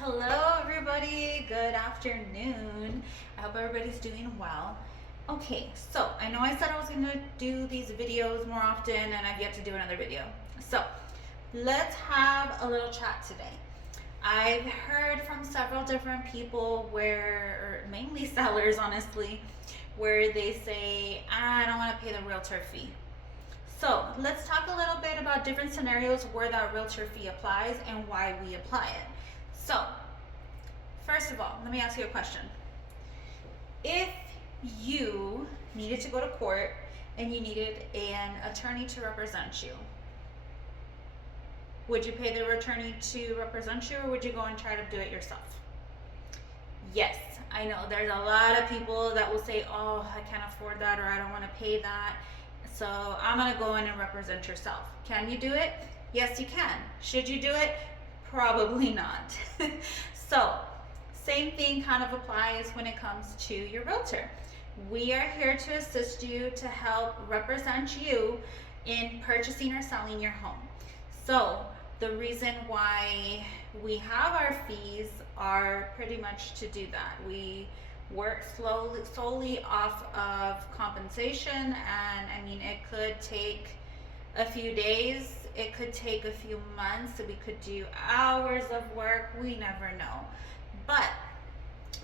Hello everybody, good afternoon. I hope everybody's doing well. Okay, so I know I said I was going to do these videos more often and I've yet to do another video. So let's have a little chat today. I've heard from several different people or mainly sellers honestly, where they say, I don't want to pay the realtor fee. So let's talk a little bit about different scenarios where that realtor fee applies and why we apply it. So, first of all, let me ask you a question. If you needed to go to court and you needed an attorney to represent you, would you pay the attorney to represent you or would you go and try to do it yourself? Yes, I know there's a lot of people that will say, oh, I can't afford that or I don't want to pay that, so I'm going to go in and represent yourself. Can you do it? Yes, you can. Should you do it? Probably not. So, same thing kind of applies when it comes to your realtor. We are here to assist you to help represent you in purchasing or selling your home. So, the reason why we have our fees are pretty much to do that. We work solely off of compensation, and I mean, it could take a few days, it could take a few months, we could do hours of work, we never know. But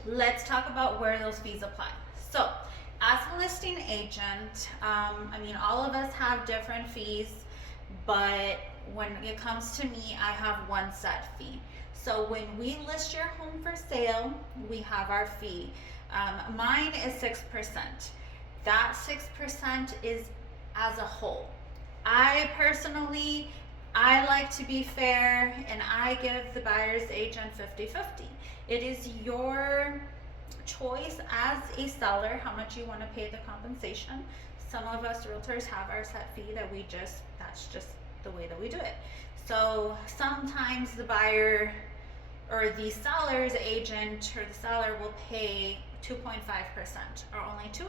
let's talk about where those fees apply. So as a listing agent, I mean, all of us have different fees, but when it comes to me, I have one set fee. So when we list your home for sale, we have our fee. Mine is 6%. That 6% is as a whole. I personally, I like to be fair and I give the buyer's agent 50-50. It is your choice as a seller how much you want to pay the compensation. Some of us realtors have our set fee that that's just the way that we do it. So sometimes the buyer or the seller's agent or the seller will pay 2.5% or only 2%.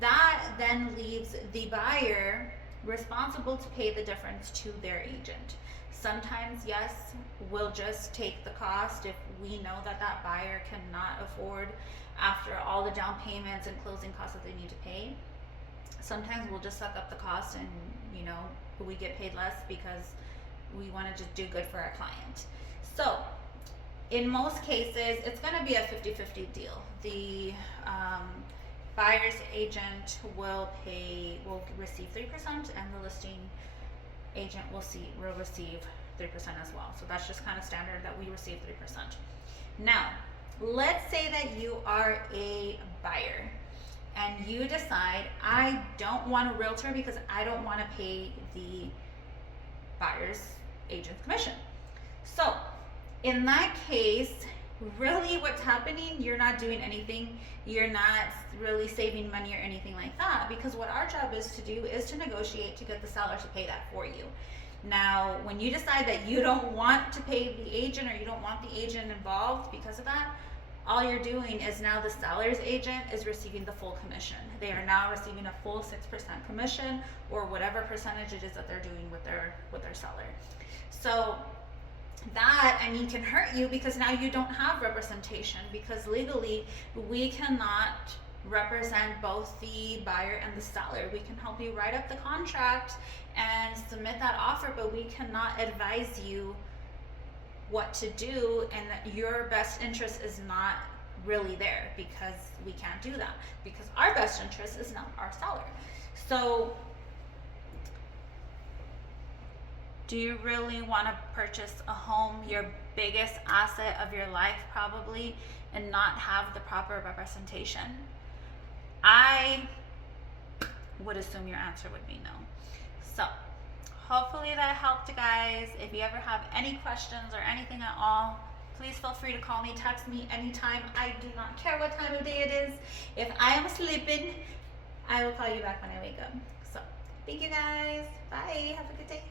That then leaves the buyer responsible to pay the difference to their agent. Sometimes, yes, we'll just take the cost if we know that that buyer cannot afford after all the down payments and closing costs that they need to pay. Sometimes we'll just suck up the cost and, you know, we get paid less because we want to just do good for our client. So in most cases, it's going to be a 50-50 deal. The buyer's agent will receive 3% and the listing agent will receive 3% as well. So that's just kind of standard that we receive 3%. Now, let's say that you are a buyer and you decide, I don't want a realtor because I don't want to pay the buyer's agent's commission. So in that case, really what's happening, you're not doing anything, you're not really saving money or anything like that, because what our job is to do is to negotiate to get the seller to pay that for you. Now, when you decide that you don't want to pay the agent or you don't want the agent involved because of that, all you're doing is now the seller's agent is receiving the full commission. They are now receiving a full 6% commission or whatever percentage it is that they're doing with their seller. So that, I mean, can hurt you because now you don't have representation, because legally we cannot represent both the buyer and the seller. We can help you write up the contract and submit that offer, but we cannot advise you what to do, and that your best interest is not really there, because we can't do that, because our best interest is not our seller. So do you really want to purchase a home, your biggest asset of your life probably, and not have the proper representation? I would assume your answer would be no. So hopefully that helped, you guys. If you ever have any questions or anything at all, please feel free to call me, text me anytime. I do not care what time of day it is. If I am sleeping, I will call you back when I wake up. So thank you guys. Bye. Have a good day.